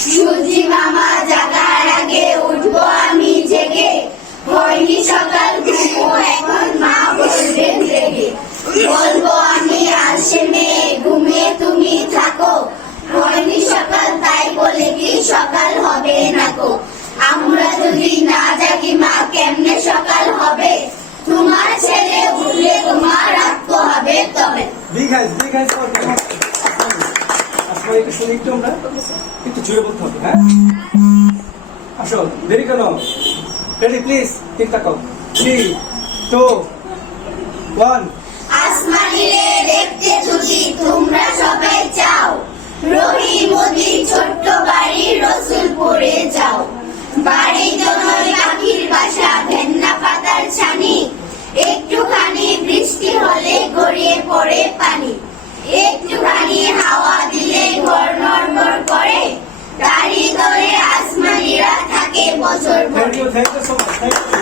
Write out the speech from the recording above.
সূর্যি মামা জাগার আগে উঠবো আমি জেগে, হয়নি সকাল ঘুমো এখন মা বলবেন রেগে। বলবো আমি আসে মেয়ে ঘুমিয়ে তুমি থাকো, হয়নি সকাল তাই বলে কি সকাল হবে না গো। আমরা যদি না জাগি মা কেমনে সকাল হবে, তোমার ছেলে উঠলে তোমার রাত হবে তবে। একটু জোরে বলতে হবে, হ্যাঁ? আসো, দেরি কেন? রেডি প্লিজ, ঠিক থাকো। 3, 2, 1। আসমানিরে দেখতে যদি তোমরা সবাই চাও, রহিমতি ছোট্ট বাড়ি রসুলপুরে যাও। বাড়ি জনই পাখির বাসা ভেন্না পাতার ছানি, একটুখানি বৃষ্টি হলে গড়িয়ে পড়ে পানি। একটুখানি হাওয়া দিলে ঘর নড়বড় করে, তারই তলে আসমানিরা থাকে বছর ভরে। Thank you so much.